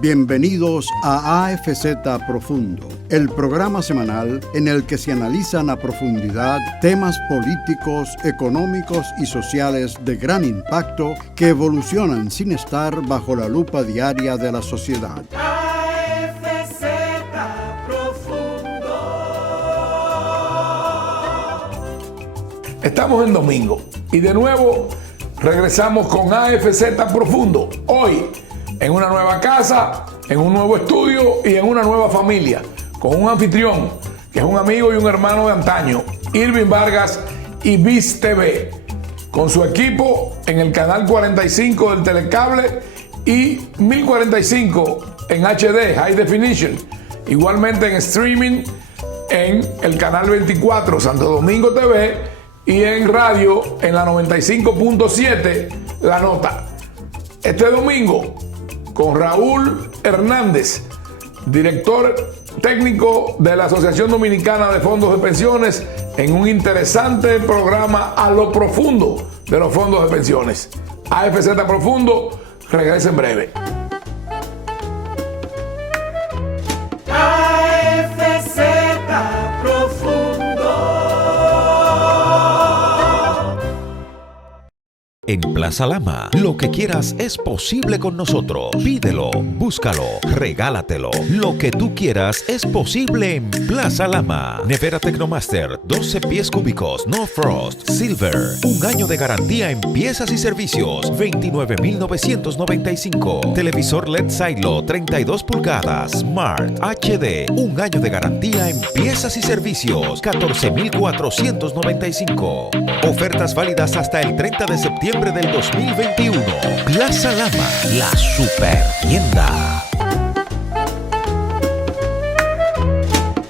Bienvenidos a AFZ Profundo, el programa semanal en el que se analizan a profundidad temas políticos, económicos y sociales de gran impacto que evolucionan sin estar bajo la lupa diaria de la sociedad. AFZ Profundo. Estamos en domingo y de nuevo regresamos con AFZ Profundo. Hoy en una nueva casa, en un nuevo estudio y en una nueva familia, con un anfitrión que es un amigo y un hermano de antaño, Irving Vargas y Viz TV, con su equipo en el canal 45 del Telecable y 1045 en HD, High Definition, igualmente en streaming en el canal 24 Santo Domingo TV y en radio en la 95.7 La Nota. Este domingo con Raúl Hernández, director técnico de la Asociación Dominicana de Fondos de Pensiones, en un interesante programa a lo profundo de los fondos de pensiones. AFZ Profundo regresa en breve. AFZ Profundo. En Plaza Lama, lo que quieras es posible con nosotros. Pídelo, búscalo, regálatelo. Lo que tú quieras es posible en Plaza Lama. Nevera Tecnomaster, 12 pies cúbicos, no frost, silver. Un año de garantía en piezas y servicios, 29,995. Televisor LED Silo, 32 pulgadas, Smart, HD. Un año de garantía en piezas y servicios, 14,495. Ofertas válidas hasta el 30 de septiembre del 2021. Plaza Lama, la super tienda.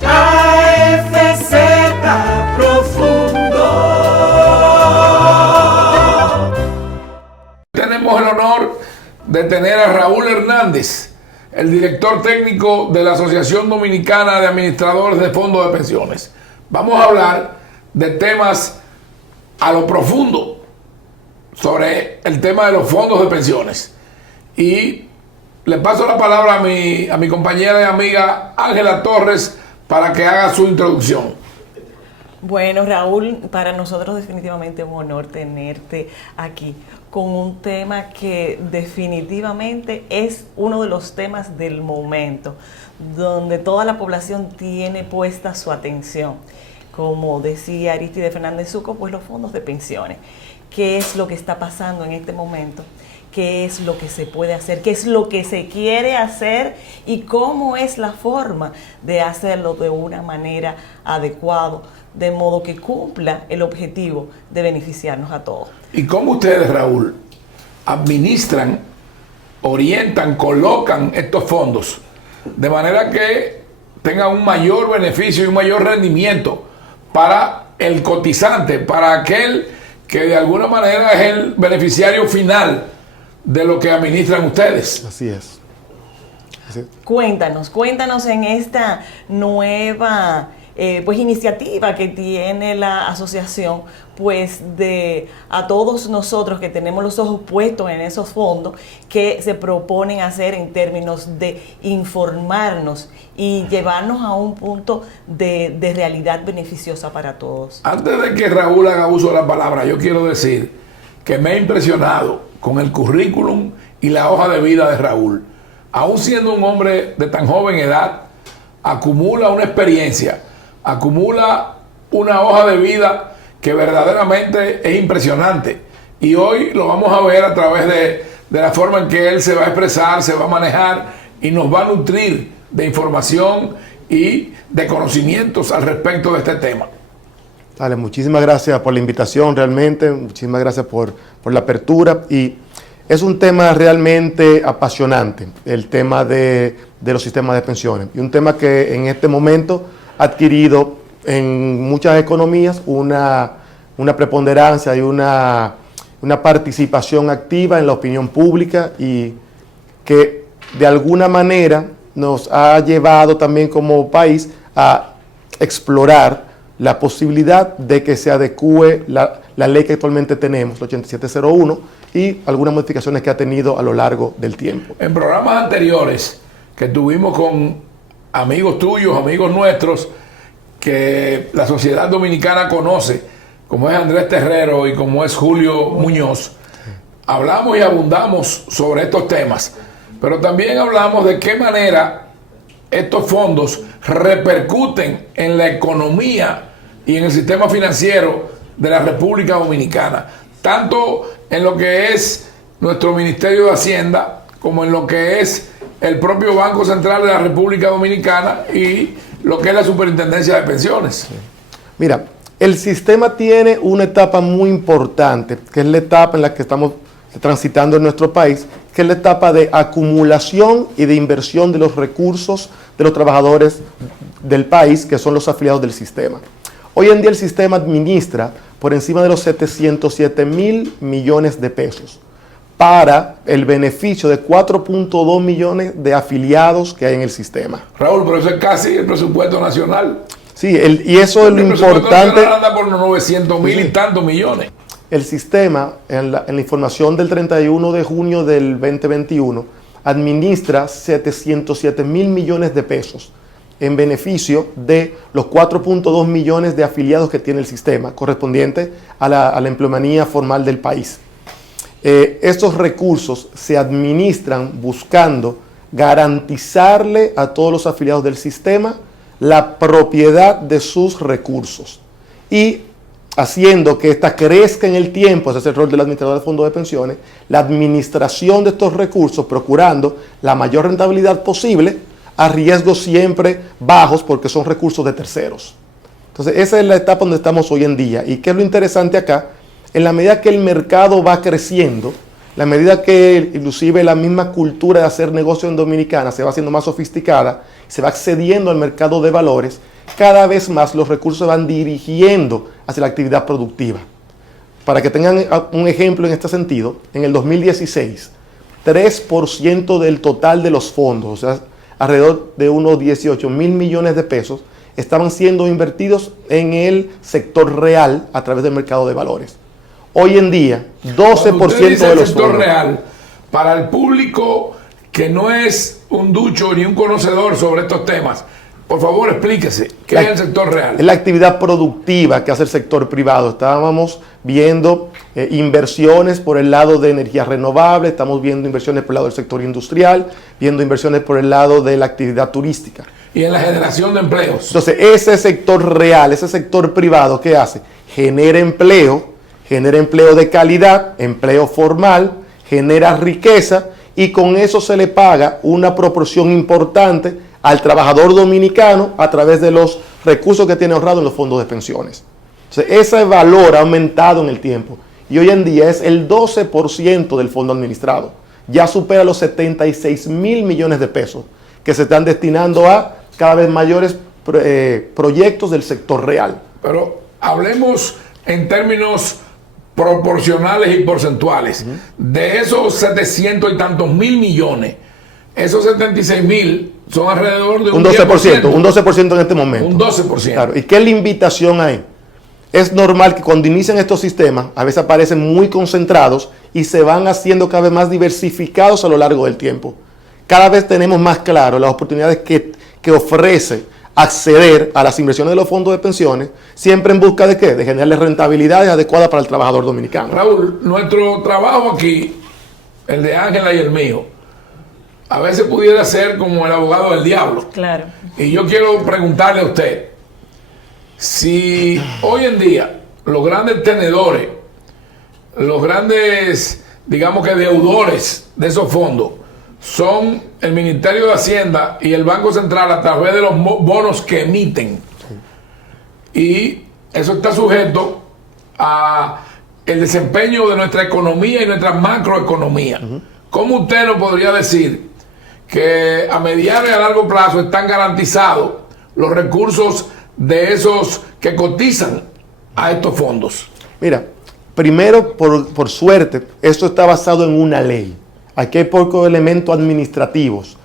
AFZ Profundo. Tenemos el honor de tener a Raúl Hernández, el director técnico de la Asociación Dominicana de Administradores de Fondos de Pensiones. Vamos a hablar de temas a lo profundo sobre el tema de los fondos de pensiones. Y le paso la palabra a mi compañera y amiga Ángela Torres para que haga su introducción. Bueno, Raúl, para nosotros definitivamente es un honor tenerte aquí con un tema que definitivamente es uno de los temas del momento, donde toda la población tiene puesta su atención. Como decía Aristide Fernández Zuco, pues los fondos de pensiones. ¿Qué es lo que está pasando en este momento? ¿Qué es lo que se puede hacer? ¿Qué es lo que se quiere hacer? ¿Y cómo es la forma de hacerlo de una manera adecuada, de modo que cumpla el objetivo de beneficiarnos a todos? ¿Y cómo ustedes, Raúl, administran, orientan, colocan estos fondos de manera que tengan un mayor beneficio y un mayor rendimiento para el cotizante, para aquel que de alguna manera es el beneficiario final de lo que administran ustedes? Así es. Cuéntanos en esta nueva iniciativa que tiene la asociación, pues de a todos nosotros que tenemos los ojos puestos en esos fondos, que se proponen hacer en términos de informarnos y llevarnos a un punto de realidad beneficiosa para todos. Antes de que Raúl haga uso de la palabra, yo quiero decir que me he impresionado con el currículum y la hoja de vida de Raúl. Aún siendo un hombre de tan joven edad, acumula una experiencia, acumula una hoja de vida que verdaderamente es impresionante. Y hoy lo vamos a ver a través de la forma en que él se va a expresar, se va a manejar y nos va a nutrir de información y de conocimientos al respecto de este tema. Dale, muchísimas gracias por la invitación, realmente, muchísimas gracias por la apertura. Y es un tema realmente apasionante, el tema de los sistemas de pensiones. Y un tema que en este momento ha adquirido en muchas economías una preponderancia y una participación activa en la opinión pública, y que de alguna manera nos ha llevado también como país a explorar la posibilidad de que se adecue la ley que actualmente tenemos, la 8701, y algunas modificaciones que ha tenido a lo largo del tiempo. En programas anteriores que tuvimos con amigos tuyos, amigos nuestros, que la sociedad dominicana conoce, como es Andrés Terrero y como es Julio Muñoz, hablamos y abundamos sobre estos temas, pero también hablamos de qué manera estos fondos repercuten en la economía y en el sistema financiero de la República Dominicana, tanto en lo que es nuestro Ministerio de Hacienda como en lo que es el propio Banco Central de la República Dominicana y lo que es la Superintendencia de Pensiones. Mira, el sistema tiene una etapa muy importante, que es la etapa en la que estamos transitando en nuestro país, que es la etapa de acumulación y de inversión de los recursos de los trabajadores del país, que son los afiliados del sistema. Hoy en día el sistema administra por encima de los 707,000 millones de pesos para el beneficio de 4.2 millones de afiliados que hay en el sistema. Raúl, pero eso es casi el presupuesto nacional. Sí, y eso es lo importante. El presupuesto nacional anda por los 900,000 y tantos millones. El sistema, en la información del 31 de junio del 2021, administra 707,000 millones de pesos en beneficio de los 4.2 millones de afiliados que tiene el sistema, correspondiente a la empleomanía formal del país. Estos recursos se administran buscando garantizarle a todos los afiliados del sistema la propiedad de sus recursos y haciendo que ésta crezca en el tiempo. Ese es el rol del administrador de fondos de pensiones, la administración de estos recursos, procurando la mayor rentabilidad posible a riesgos siempre bajos, porque son recursos de terceros. Entonces, esa es la etapa donde estamos hoy en día. ¿Y qué es lo interesante acá? En la medida que el mercado va creciendo, la medida que inclusive la misma cultura de hacer negocio en Dominicana se va haciendo más sofisticada, se va accediendo al mercado de valores, cada vez más los recursos se van dirigiendo hacia la actividad productiva. Para que tengan un ejemplo en este sentido, en el 2016, 3% del total de los fondos, o sea, alrededor de unos 18,000 millones de pesos, estaban siendo invertidos en el sector real a través del mercado de valores. Hoy en día, 12% de los sector fondos. real, para el público que no es un ducho ni un conocedor sobre estos temas, por favor explíquese, ¿qué es el sector real? Es la actividad productiva que hace el sector privado. Estábamos viendo inversiones por el lado de energías renovables, estamos viendo inversiones por el lado del sector industrial, viendo inversiones por el lado de la actividad turística. Y en la generación de empleos. Entonces, ese sector real, ese sector privado, ¿qué hace? Genera empleo de calidad, empleo formal, genera riqueza y con eso se le paga una proporción importante al trabajador dominicano a través de los recursos que tiene ahorrado en los fondos de pensiones. Entonces, ese valor ha aumentado en el tiempo y hoy en día es el 12% del fondo administrado. Ya supera los 76,000 millones de pesos que se están destinando a cada vez mayores proyectos del sector real. Pero hablemos en términos proporcionales y porcentuales. De esos 700 y tantos mil millones, esos 76,000 son alrededor de un 12%, un 12% en este momento. Un 12%. Claro. ¿Y qué es la invitación ahí? Es normal que cuando inician estos sistemas, a veces aparecen muy concentrados y se van haciendo cada vez más diversificados a lo largo del tiempo. Cada vez tenemos más claro las oportunidades que ofrece acceder a las inversiones de los fondos de pensiones, siempre en busca de ¿qué? De generarle rentabilidades adecuadas para el trabajador dominicano. Raúl, nuestro trabajo aquí, el de Ángela y el mío, a veces pudiera ser como el abogado del diablo. Claro. Y yo quiero preguntarle a usted, si hoy en día los grandes tenedores, los grandes, digamos que deudores de esos fondos, son el Ministerio de Hacienda y el Banco Central a través de los bonos que emiten. Y eso está sujeto a el desempeño de nuestra economía y nuestra macroeconomía. ¿Cómo usted nos podría decir que a mediano y a largo plazo están garantizados los recursos de esos que cotizan a estos fondos? Mira, primero, por suerte, esto está basado en una ley. Aquí hay pocos elementos administrativos.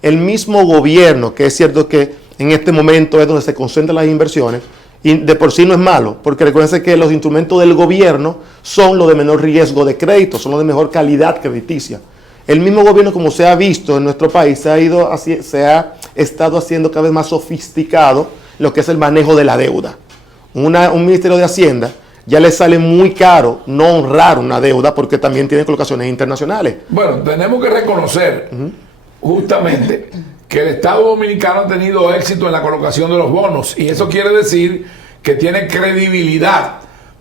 El mismo gobierno, que es cierto que en este momento es donde se concentran las inversiones, Y de por sí no es malo, porque recuerden que los instrumentos del gobierno son los de menor riesgo de crédito, son los de mejor calidad crediticia. El mismo gobierno, como se ha visto en nuestro país, se ha estado haciendo cada vez más sofisticado lo que es el manejo de la deuda. Un Ministerio de Hacienda ya le sale muy caro no honrar una deuda porque también tiene colocaciones internacionales. Bueno, tenemos que reconocer justamente que el Estado Dominicano ha tenido éxito en la colocación de los bonos, y eso quiere decir que tiene credibilidad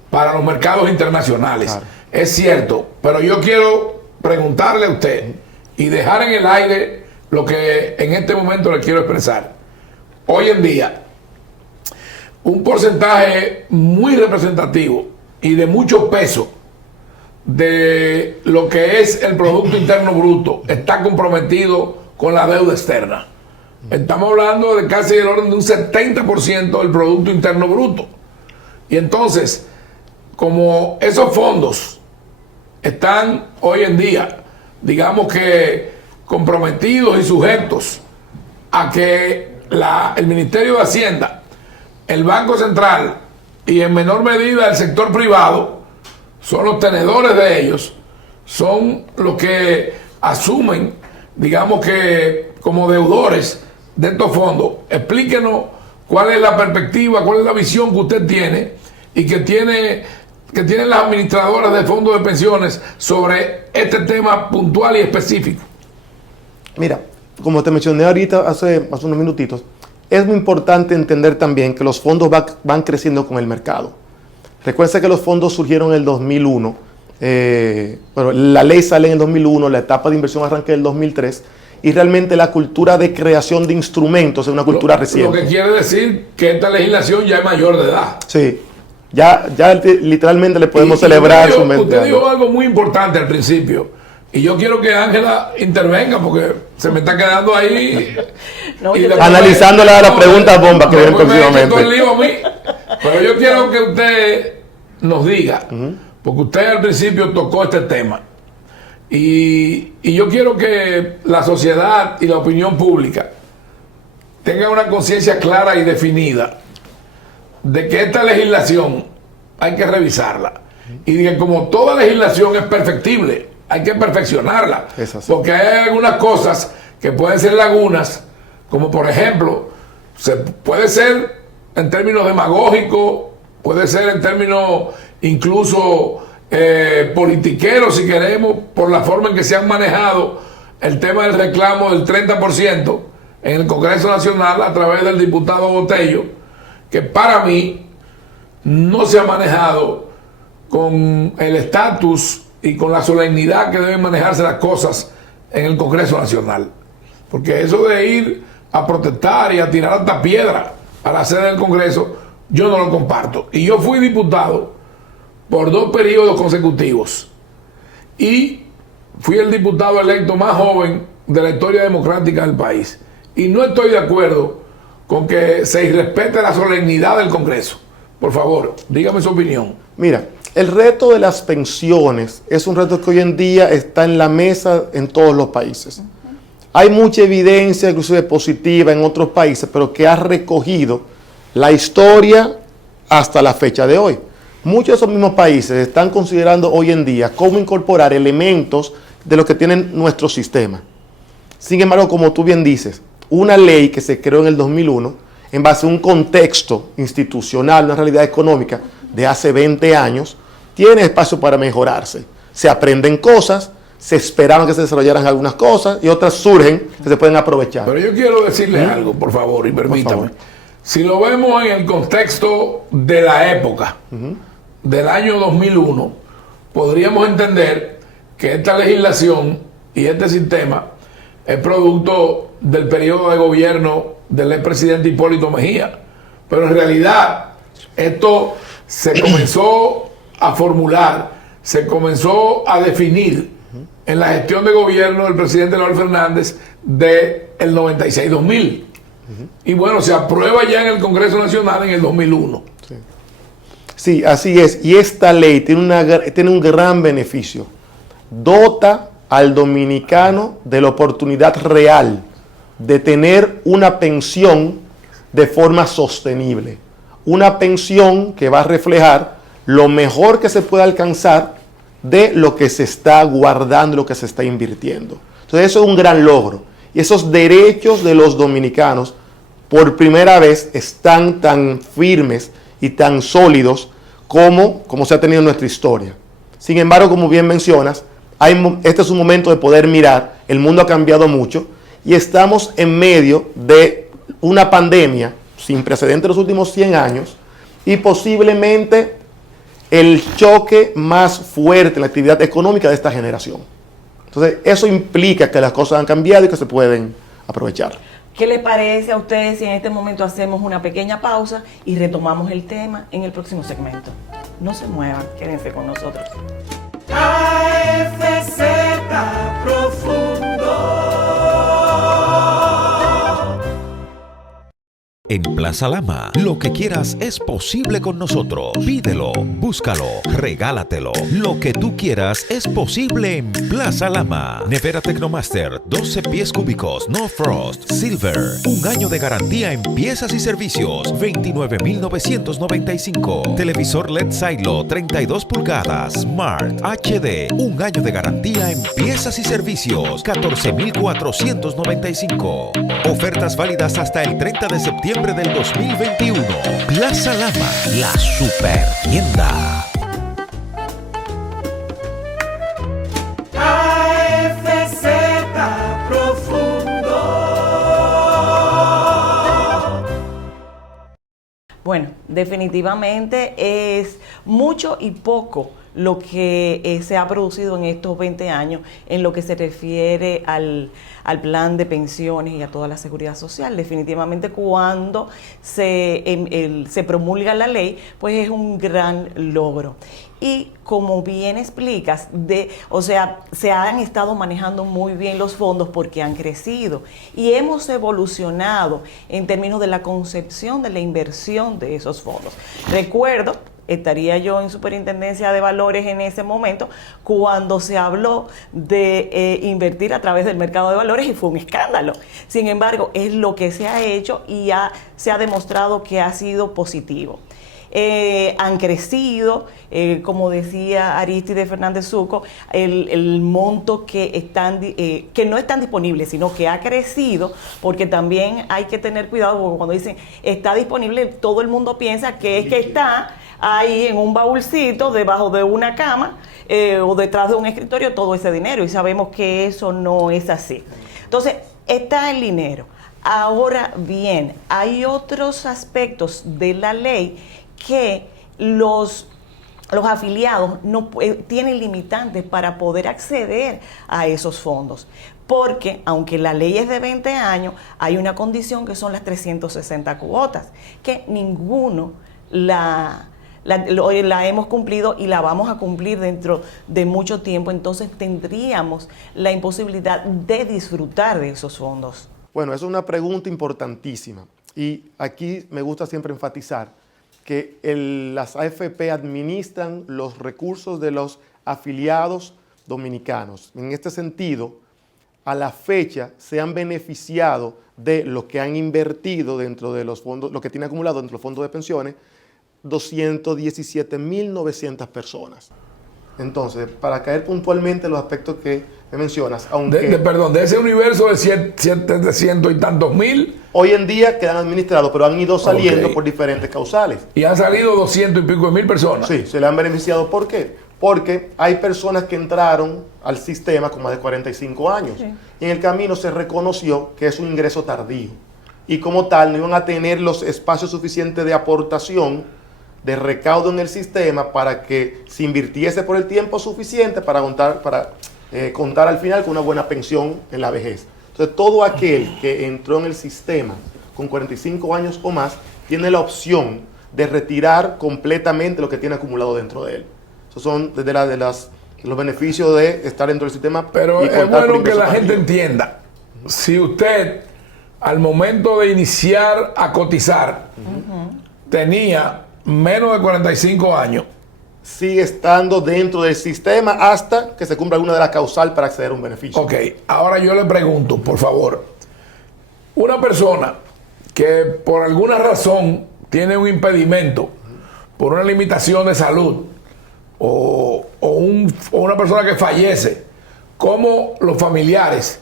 para los mercados internacionales. Claro. Es cierto, pero yo quiero preguntarle a usted y dejar en el aire lo que en este momento le quiero expresar. Hoy en día, un porcentaje muy representativo y de mucho peso de lo que es el Producto Interno Bruto está comprometido con la deuda externa. Estamos hablando de casi el orden de un 70% del Producto Interno Bruto. Y entonces, como esos fondos están hoy en día, digamos que comprometidos y sujetos a que el Ministerio de Hacienda, el Banco Central y en menor medida el sector privado son los tenedores de ellos, son los que asumen, digamos que como deudores de estos fondos. Explíquenos cuál es la perspectiva, cuál es la visión que usted tiene y que tienen las administradoras de fondos de pensiones sobre este tema puntual y específico. Mira, como te mencioné ahorita hace unos minutitos, es muy importante entender también que los fondos van creciendo con el mercado. Recuerden que los fondos surgieron en el 2001. Bueno, la ley sale en el 2001, la etapa de inversión arranca en el 2003, y realmente la cultura de creación de instrumentos es una cultura reciente. Lo que quiere decir que esta legislación ya es mayor de edad. Sí, ya literalmente le podemos celebrar su 20 años. Usted dijo algo muy importante al principio, y yo quiero que Ángela intervenga porque se me está quedando ahí analizando la pregunta bomba que viene próximamente. Pero yo quiero que usted nos diga, porque usted al principio tocó este tema, y yo quiero que la sociedad y la opinión pública tengan una conciencia clara y definida de que esta legislación hay que revisarla, y de que como toda legislación es perfectible, hay que perfeccionarla, porque hay algunas cosas que pueden ser lagunas, como por ejemplo, puede ser en términos demagógicos, puede ser en términos incluso politiqueros, si queremos, por la forma en que se han manejado el tema del reclamo del 30% en el Congreso Nacional a través del diputado Botello, que para mí no se ha manejado con el estatus y con la solemnidad que deben manejarse las cosas en el Congreso Nacional. Porque eso de ir a protestar y a tirar hasta piedra a la sede del Congreso, yo no lo comparto. Y yo fui diputado por 2 periodos consecutivos. Y fui el diputado electo más joven de la historia democrática del país. Y no estoy de acuerdo con que se irrespete la solemnidad del Congreso. Por favor, dígame su opinión. Mira, el reto de las pensiones es un reto que hoy en día está en la mesa en todos los países. Hay mucha evidencia, inclusive positiva en otros países, pero que ha recogido la historia hasta la fecha de hoy. Muchos de esos mismos países están considerando hoy en día cómo incorporar elementos de lo que tienen nuestro sistema. Sin embargo, como tú bien dices, una ley que se creó en el 2001 en base a un contexto institucional, una realidad económica de hace 20 años, tiene espacio para mejorarse. Se aprenden cosas, se esperaban que se desarrollaran algunas cosas y otras surgen que se pueden aprovechar. Pero yo quiero decirle algo, por favor, y permítame. Si lo vemos en el contexto de la época, del año 2001, podríamos entender que esta legislación y este sistema es producto del periodo de gobierno del expresidente Hipólito Mejía. Pero en realidad esto se comenzó a formular, se comenzó a definir en la gestión de gobierno del presidente Leonel Fernández del 96-2000. Y bueno, se aprueba ya en el Congreso Nacional en el 2001. Sí, así es. Y esta ley tiene un gran beneficio. Dota al dominicano de la oportunidad real de tener una pensión de forma sostenible. una pensión que va a reflejar lo mejor que se puede alcanzar de lo que se está guardando, lo que se está invirtiendo. Entonces eso es un gran logro. Y esos derechos de los dominicanos, por primera vez, están tan firmes y tan sólidos como se ha tenido en nuestra historia. Sin embargo, como bien mencionas, este es un momento de poder mirar, el mundo ha cambiado mucho y estamos en medio de una pandemia sin precedentes en los últimos 100 años y posiblemente el choque más fuerte en la actividad económica de esta generación. Entonces, eso implica que las cosas han cambiado y que se pueden aprovechar. ¿Qué les parece a ustedes si en este momento hacemos una pequeña pausa y retomamos el tema en el próximo segmento? No se muevan, quédense con nosotros. AFZ Profundo. En Plaza Lama, lo que quieras es posible con nosotros. Pídelo, búscalo, regálatelo. Lo que tú quieras es posible en Plaza Lama. Nevera Tecnomaster, 12 pies cúbicos, no frost, silver. Un año de garantía en piezas y servicios, 29,995. Televisor LED Silo, 32 pulgadas, Smart HD. Un año de garantía en piezas y servicios, 14,495. Ofertas válidas hasta el 30 de septiembre del 2021. Plaza Lama, la super tienda. AFZ Profundo. Bueno, definitivamente es mucho y poco lo que se ha producido en estos 20 años en lo que se refiere al plan de pensiones y a toda la seguridad social. Definitivamente cuando se promulga la ley, pues es un gran logro. Y como bien explicas, se han estado manejando muy bien los fondos porque han crecido y hemos evolucionado en términos de la concepción de la inversión de esos fondos. Recuerdo, estaría yo en Superintendencia de Valores en ese momento, cuando se habló de invertir a través del mercado de valores y fue un escándalo. Sin embargo, es lo que se ha hecho y se ha demostrado que ha sido positivo. Han crecido, como decía Aristide Fernández Zucco, el monto que no están disponibles, sino que ha crecido, porque también hay que tener cuidado, porque cuando dicen está disponible, todo el mundo piensa que es que está ahí en un baúlcito, debajo de una cama o detrás de un escritorio, todo ese dinero, y sabemos que eso no es así. Entonces, está el dinero. Ahora bien, hay otros aspectos de la ley que los afiliados no tienen limitantes para poder acceder a esos fondos. Porque, aunque la ley es de 20 años, hay una condición que son las 360 cuotas, que ninguno la hemos cumplido y la vamos a cumplir dentro de mucho tiempo. Entonces tendríamos la imposibilidad de disfrutar de esos fondos. Bueno, es una pregunta importantísima. Y aquí me gusta siempre enfatizar que las AFP administran los recursos de los afiliados dominicanos. En este sentido, a la fecha se han beneficiado de lo que han invertido dentro de los fondos, lo que tiene acumulado dentro de los fondos de pensiones, 217.900 personas. Entonces, para caer puntualmente en los aspectos que me mencionas, aunque... de ese universo de 700 y tantos mil... Hoy en día quedan administrados, pero han ido saliendo por diferentes causales. ¿Y han salido 200 y pico de mil personas? Sí, se le han beneficiado. ¿Por qué? Porque hay personas que entraron al sistema con más de 45 años. Sí. Y en el camino se reconoció que es un ingreso tardío. Y como tal, no iban a tener los espacios suficientes de aportación, de recaudo en el sistema para que se invirtiese por el tiempo suficiente para contar al final con una buena pensión en la vejez. Entonces, todo aquel que entró en el sistema con 45 años o más tiene la opción de retirar completamente lo que tiene acumulado dentro de él. Esos son desde los beneficios de estar dentro del sistema. Pero es bueno que la gente entienda, si usted al momento de iniciar a cotizar tenía menos de 45 años, sigue estando dentro del sistema hasta que se cumpla alguna de las causales para acceder a un beneficio. Ok, ahora yo le pregunto, por favor, una persona que por alguna razón tiene un impedimento por una limitación de salud o una persona que fallece, como los familiares,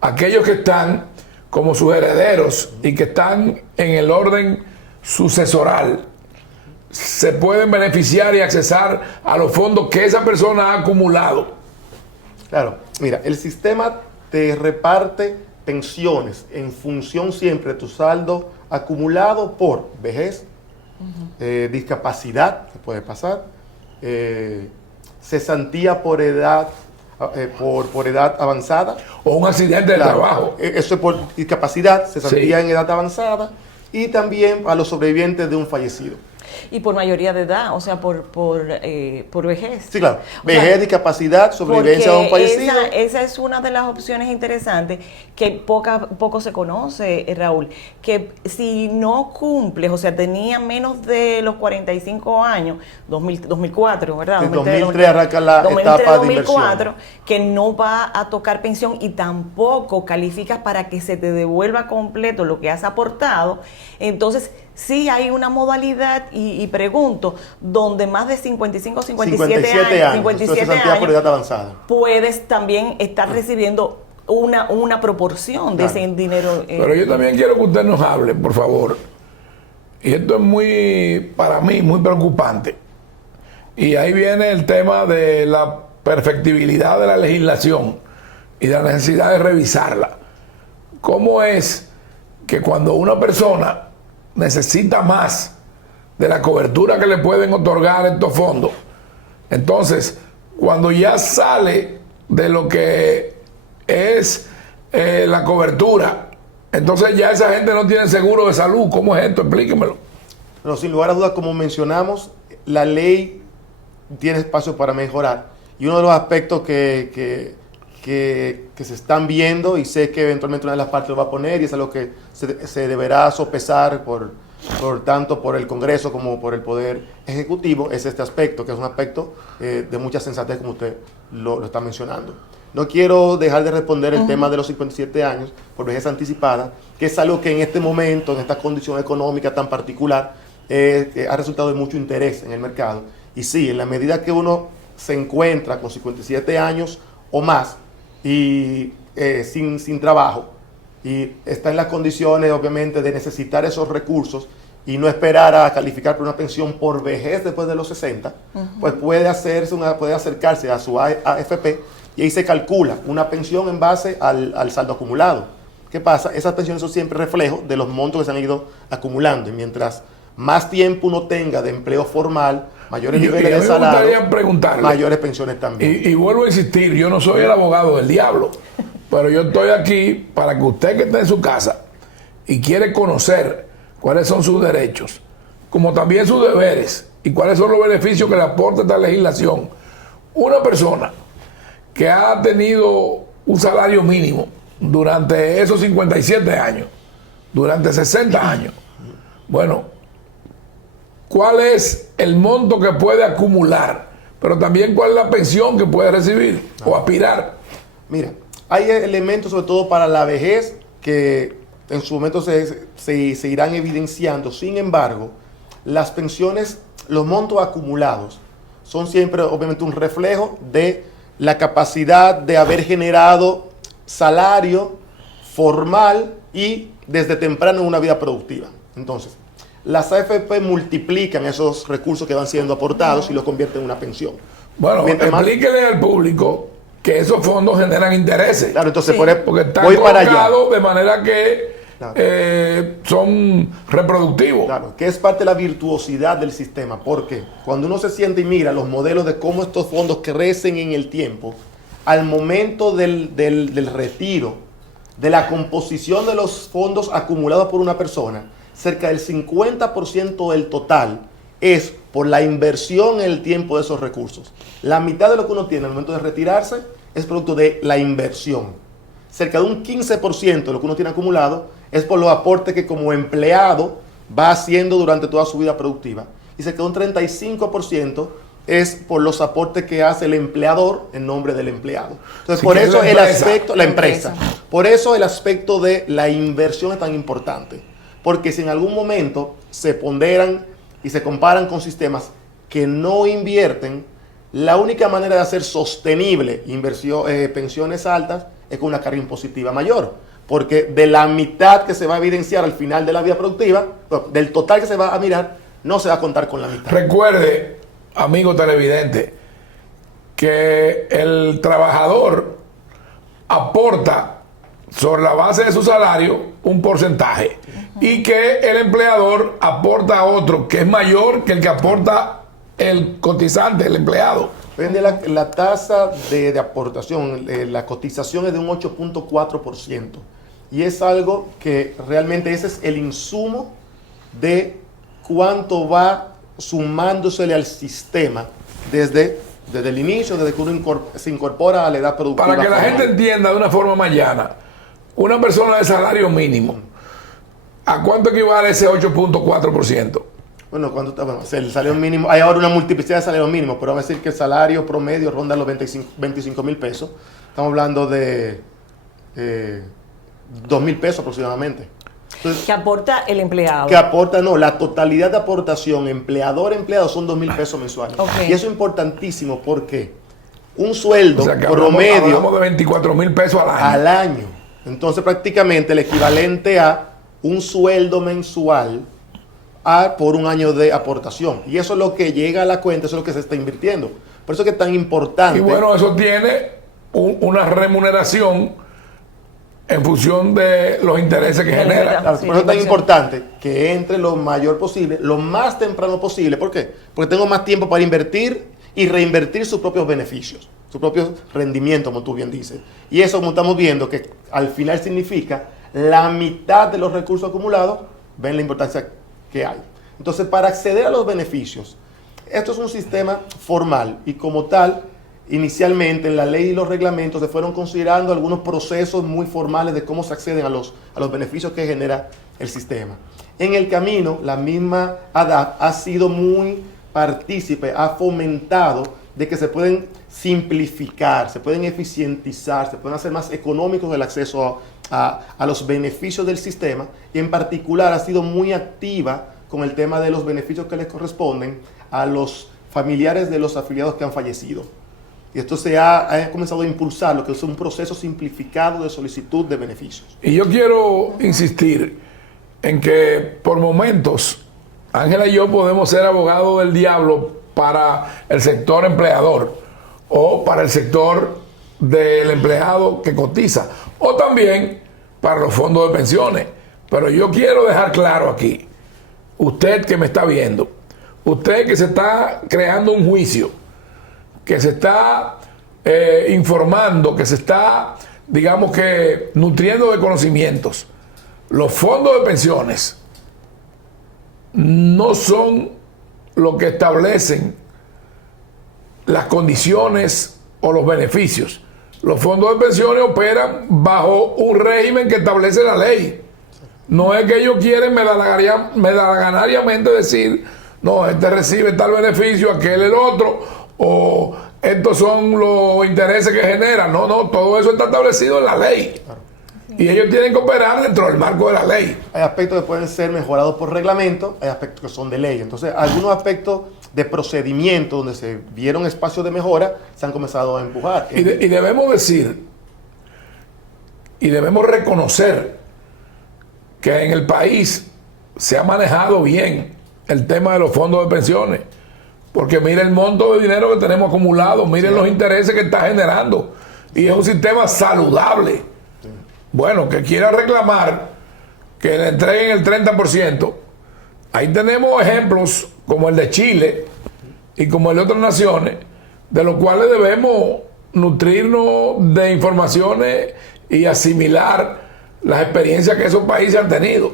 aquellos que están como sus herederos y que están en el orden sucesoral, se pueden beneficiar y accesar a los fondos que esa persona ha acumulado? Claro, mira, el sistema te reparte pensiones en función siempre de tu saldo acumulado por vejez, discapacidad, que puede pasar, cesantía por edad, por edad avanzada. O un accidente de trabajo. Eso es por discapacidad, cesantía Sí. en edad avanzada, y también a los sobrevivientes de un fallecido. Y por mayoría de edad, o sea, por vejez. Sí, claro. O Vejez, sea, discapacidad, sobrevivencia de un porque fallecido. esa es una de las opciones interesantes que poco se conoce, Raúl, que si no cumples, o sea, tenía menos de los 45 años, 2004, ¿verdad? En 2003 arranca la etapa de inversión. Que no va a tocar pensión y tampoco calificas para que se te devuelva completo lo que has aportado. Entonces, sí hay una modalidad, y pregunto, donde más de 55 o 57 años, por edad avanzada, puedes también estar recibiendo una proporción de ese dinero. Pero yo también quiero que usted nos hable, por favor. Y esto es muy, para mí, muy preocupante. Y ahí viene el tema de la perfectibilidad de la legislación y de la necesidad de revisarla. ¿Cómo es que cuando una persona necesita más de la cobertura que le pueden otorgar estos fondos, entonces cuando ya sale de lo que es la cobertura, entonces ya esa gente no tiene seguro de salud? ¿Cómo es esto? Explíquemelo. Pero sin lugar a dudas, como mencionamos, la ley tiene espacio para mejorar, y uno de los aspectos que se están viendo, y sé que eventualmente una de las partes lo va a poner, y es algo que se deberá sopesar tanto por el Congreso como por el Poder Ejecutivo, es este aspecto, que es un aspecto de mucha sensatez, como usted lo está mencionando. No quiero dejar de responder el tema de los 57 años por vejez anticipada, que es algo que en este momento, en esta condición económica tan particular, ha resultado de mucho interés en el mercado. Y sí, en la medida que uno se encuentra con 57 años o más y sin trabajo, y está en las condiciones obviamente de necesitar esos recursos y no esperar a calificar por una pensión por vejez después de los 60, pues puede acercarse a su AFP, y ahí se calcula una pensión en base al saldo acumulado. ¿Qué pasa? Esas pensiones son siempre reflejo de los montos que se han ido acumulando, y mientras más tiempo uno tenga de empleo formal, mayores niveles de salario, mayores pensiones también. Y vuelvo a insistir, yo no soy el abogado del diablo, pero yo estoy aquí para que usted, que está en su casa y quiere conocer cuáles son sus derechos, como también sus deberes, y cuáles son los beneficios que le aporta esta legislación. Una persona que ha tenido un salario mínimo durante esos 57 años, durante 60 años, bueno, ¿cuál es el monto que puede acumular? Pero también cuál es la pensión que puede recibir o aspirar. Mira, hay elementos sobre todo para la vejez que en su momento se irán evidenciando. Sin embargo, las pensiones, los montos acumulados, son siempre obviamente un reflejo de la capacidad de haber generado salario formal y desde temprano en una vida productiva. Entonces, las AFP multiplican esos recursos que van siendo aportados y los convierten en una pensión. Bueno, explíquele al público que esos fondos generan intereses. Claro, entonces porque están colocados de manera que son reproductivos. Claro, que es parte de la virtuosidad del sistema, porque cuando uno se siente y mira los modelos de cómo estos fondos crecen en el tiempo, al momento del retiro, de la composición de los fondos acumulados por una persona, cerca del 50% del total es por la inversión en el tiempo de esos recursos. La mitad de lo que uno tiene al momento de retirarse es producto de la inversión. Cerca de un 15% de lo que uno tiene acumulado es por los aportes que como empleado va haciendo durante toda su vida productiva. Y cerca de un 35% es por los aportes que hace el empleador en nombre del empleado. Entonces, por eso el aspecto, la empresa. Por eso el aspecto de la inversión es tan importante. Porque si en algún momento se ponderan y se comparan con sistemas que no invierten, la única manera de hacer sostenible pensiones altas es con una carga impositiva mayor. Porque de la mitad que se va a evidenciar al final de la vida productiva, del total que se va a mirar, no se va a contar con la mitad. Recuerde, amigo televidente, que el trabajador aporta sobre la base de su salario un porcentaje y que el empleador aporta otro que es mayor que el que aporta el cotizante, el empleado. Hoy en día la tasa de aportación, la cotización es de un 8.4%. Y es algo que realmente ese es el insumo de cuánto va sumándosele al sistema desde el inicio, desde que uno se incorpora a la edad productiva. Para que la gente entienda de una forma más llana, una persona de salario mínimo, ¿a cuánto equivale ese 8.4%? Bueno, el salario mínimo, hay ahora una multiplicidad de salarios mínimos, pero vamos a decir que el salario promedio ronda los 25 mil pesos. Estamos hablando de 2,000 pesos aproximadamente. Entonces, Que aporta el empleado. La totalidad de aportación empleador-empleado son 2,000 pesos mensuales. Okay. Y eso es importantísimo porque un sueldo O sea, que promedio hablamos de 24,000 pesos al año. Entonces prácticamente el equivalente a un sueldo mensual por un año de aportación. Y eso es lo que llega a la cuenta, eso es lo que se está invirtiendo. Por eso es que es tan importante. Y bueno, eso tiene una remuneración en función de los intereses que genera. Claro, por eso es tan importante que entre lo mayor posible, lo más temprano posible. ¿Por qué? Porque tengo más tiempo para invertir y reinvertir sus propios beneficios, sus propios rendimientos, como tú bien dices. Y eso, como estamos viendo, que al final significa la mitad de los recursos acumulados, ven la importancia que hay. Entonces, para acceder a los beneficios, esto es un sistema formal y como tal, inicialmente en la ley y los reglamentos se fueron considerando algunos procesos muy formales de cómo se acceden a los beneficios que genera el sistema. En el camino, la misma ADAP ha sido muy partícipe, ha fomentado de que se pueden simplificar, se pueden eficientizar, se pueden hacer más económicos el acceso a los beneficios del sistema, y en particular ha sido muy activa con el tema de los beneficios que les corresponden a los familiares de los afiliados que han fallecido. Y esto se ha comenzado a impulsar lo que es un proceso simplificado de solicitud de beneficios. Y yo quiero insistir en que por momentos Ángela y yo podemos ser abogados del diablo para el sector empleador o para el sector del empleado que cotiza o también para los fondos de pensiones. Pero yo quiero dejar claro aquí, usted que me está viendo, usted que se está creando un juicio, que se está informando, que se está, digamos que, nutriendo de conocimientos. Los fondos de pensiones no son lo que establecen las condiciones o los beneficios. Los fondos de pensiones operan bajo un régimen que establece la ley. No es que ellos quieren medalaganariamente decir, no, este recibe tal beneficio, aquel el otro, o estos son los intereses que generan. No, todo eso está establecido en la ley. Claro. Y ellos tienen que operar dentro del marco de la ley. Hay aspectos que pueden ser mejorados por reglamento, hay aspectos que son de ley. Entonces, algunos aspectos de procedimiento donde se vieron espacios de mejora se han comenzado a empujar. Y debemos decir, y debemos reconocer que en el país se ha manejado bien el tema de los fondos de pensiones. Porque mire el monto de dinero que tenemos acumulado, miren los intereses que está generando. Y es un sistema saludable. Sí. Bueno, que quiera reclamar que le entreguen el 30%. Ahí tenemos ejemplos como el de Chile y como el de otras naciones, de los cuales debemos nutrirnos de informaciones y asimilar las experiencias que esos países han tenido.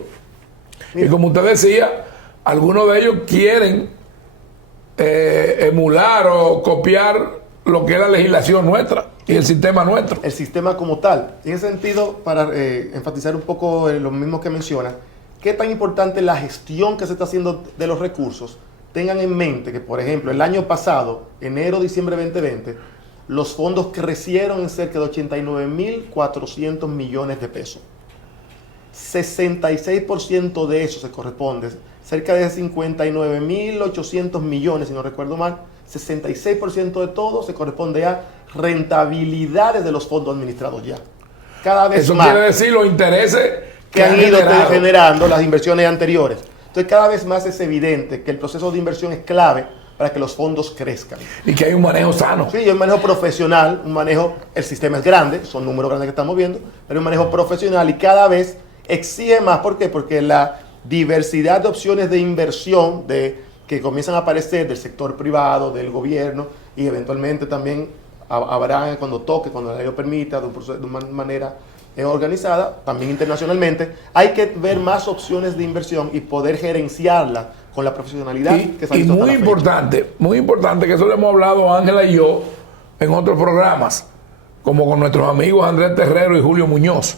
Y como usted decía, algunos de ellos quieren emular o copiar lo que es la legislación nuestra y el sistema nuestro. El sistema como tal. En ese sentido, para enfatizar un poco lo mismo que menciona, qué tan importante la gestión que se está haciendo de los recursos. Tengan en mente que, por ejemplo, el año pasado, enero-diciembre 2020, los fondos crecieron en cerca de 89.400 millones de pesos. 66% de eso se corresponde, cerca de 59.800 millones, si no recuerdo mal, 66% de todo se corresponde a rentabilidades de los fondos administrados ya. Cada vez Eso más quiere decir los intereses que han ido generado. generando las inversiones anteriores. Entonces, cada vez más es evidente que el proceso de inversión es clave para que los fondos crezcan. Y que hay un manejo sano. Sí, hay un manejo profesional, el sistema es grande, son números grandes que estamos viendo, pero un manejo profesional y cada vez exige más. ¿Por qué? Porque la diversidad de opciones de inversión que comienzan a aparecer del sector privado, del gobierno y eventualmente también habrá cuando la ley lo permita, de una manera organizada, también internacionalmente, hay que ver más opciones de inversión y poder gerenciarlas con la profesionalidad que se ha Y visto hasta muy la fecha. importante, que eso lo hemos hablado Ángela y yo en otros programas, como con nuestros amigos Andrés Terrero y Julio Muñoz.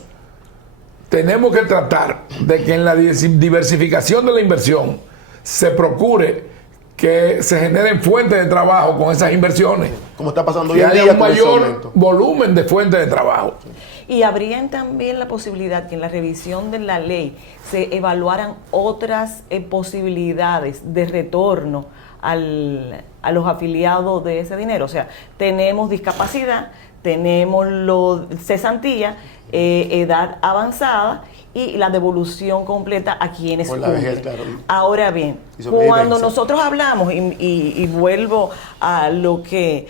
Tenemos que tratar de que en la diversificación de la inversión se procure que se generen fuentes de trabajo con esas inversiones. Como está pasando hoy Que en haya día un con ese mayor aumento. volumen de fuentes de trabajo. Y habría también la posibilidad que en la revisión de la ley se evaluaran otras posibilidades de retorno a los afiliados de ese dinero. O sea, tenemos discapacidad, tenemos cesantía, edad avanzada y la devolución completa a quienes Por la cumplen. vejez, claro. Ahora bien, Y sobrevivencia. cuando nosotros hablamos, y vuelvo a lo que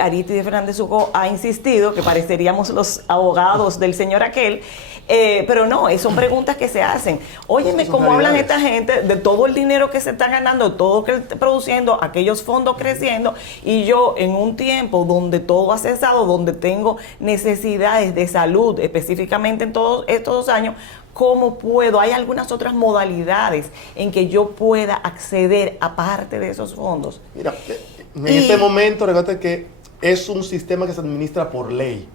Aristide Fernández Zucco ha insistido, que pareceríamos los abogados del señor aquel, pero no, son preguntas que se hacen. Óyeme, Son ¿cómo hablan realidades. esta gente de todo el dinero que se está ganando, todo lo que está produciendo, aquellos fondos creciendo, y yo en un tiempo donde todo ha cesado, donde tengo necesidades de salud, específicamente en todos estos 2 años, ¿cómo puedo? ¿Hay algunas otras modalidades en que yo pueda acceder aparte de esos fondos? Mira, en este momento, recuerda que es un sistema que se administra por ley.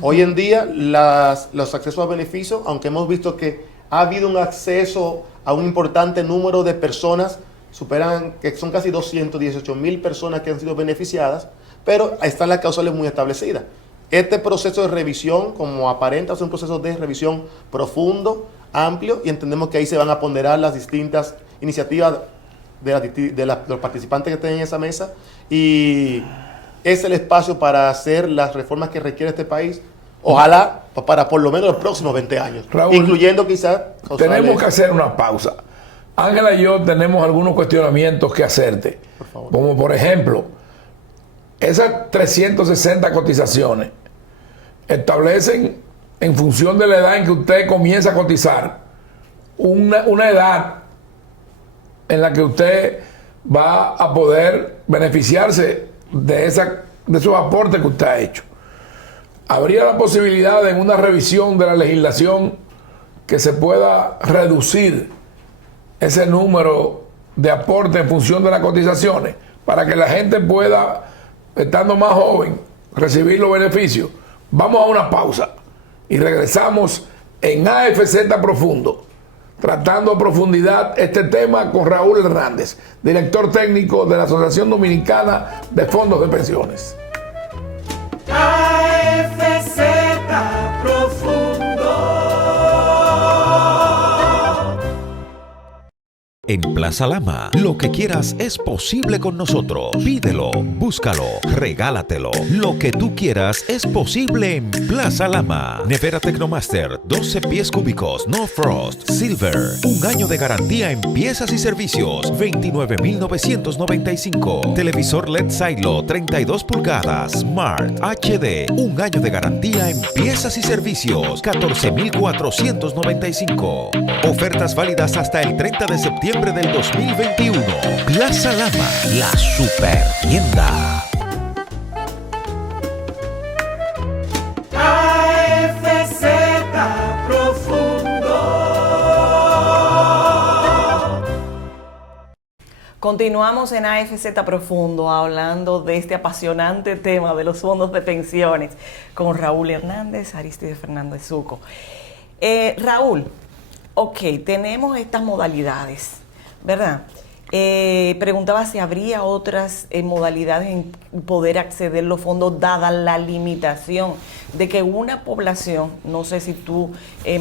Hoy en día, los accesos a beneficios, aunque hemos visto que ha habido un acceso a un importante número de personas, que son casi 218,000 personas que han sido beneficiadas, pero están las causales muy establecidas. Este proceso de revisión, como aparenta, es un proceso de revisión profundo, amplio, y entendemos que ahí se van a ponderar las distintas iniciativas de los participantes que estén en esa mesa, y es el espacio para hacer las reformas que requiere este país, ojalá para por lo menos los próximos 20 años, Raúl, incluyendo quizás tenemos que hacer una pausa. Ángela y yo tenemos algunos cuestionamientos que hacerte. Por favor. Como por ejemplo, esas 360 cotizaciones establecen, en función de la edad en que usted comienza a cotizar, una edad en la que usted va a poder beneficiarse de esos aportes que usted ha hecho. ¿Habría la posibilidad de, en una revisión de la legislación, que se pueda reducir ese número de aportes en función de las cotizaciones, para que la gente pueda, estando más joven, recibir los beneficios? Vamos a una pausa y regresamos en AFZ Profundo, tratando a profundidad este tema con Raúl Hernández, director técnico de la Asociación Dominicana de Fondos de Pensiones. AFZ Profundo. En Plaza Lama, lo que quieras es posible con nosotros. Pídelo, búscalo, regálatelo. Lo que tú quieras es posible en Plaza Lama. Nevera Tecnomaster, 12 pies cúbicos, no frost, silver. 1 año de garantía en piezas y servicios, 29,995. Televisor LED Silo, 32 pulgadas, Smart HD. 1 año de garantía en piezas y servicios, 14,495. Ofertas válidas hasta el 30 de septiembre del 2021. Plaza Lama, la super tienda. AFZ Profundo. Continuamos en AFZ Profundo hablando de este apasionante tema de los fondos de pensiones con Raúl Hernández, Aristide Fernández Zucco. Raúl, ok, tenemos estas modalidades, ¿verdad? preguntaba si habría otras modalidades en poder acceder a los fondos, dada la limitación de que una población, no sé si tú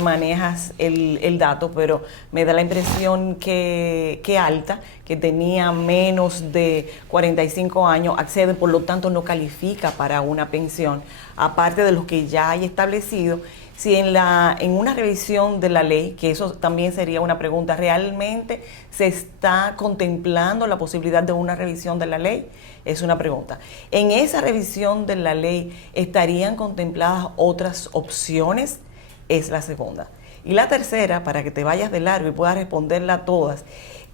manejas el dato, pero me da la impresión que alta, que tenía menos de 45 años, accede, por lo tanto no califica para una pensión, aparte de los que ya hay establecido. Si en una revisión de la ley, que eso también sería una pregunta, ¿realmente se está contemplando la posibilidad de una revisión de la ley? Es una pregunta. En esa revisión de la ley, ¿estarían contempladas otras opciones? Es la segunda. Y la tercera, para que te vayas de largo y puedas responderla a todas,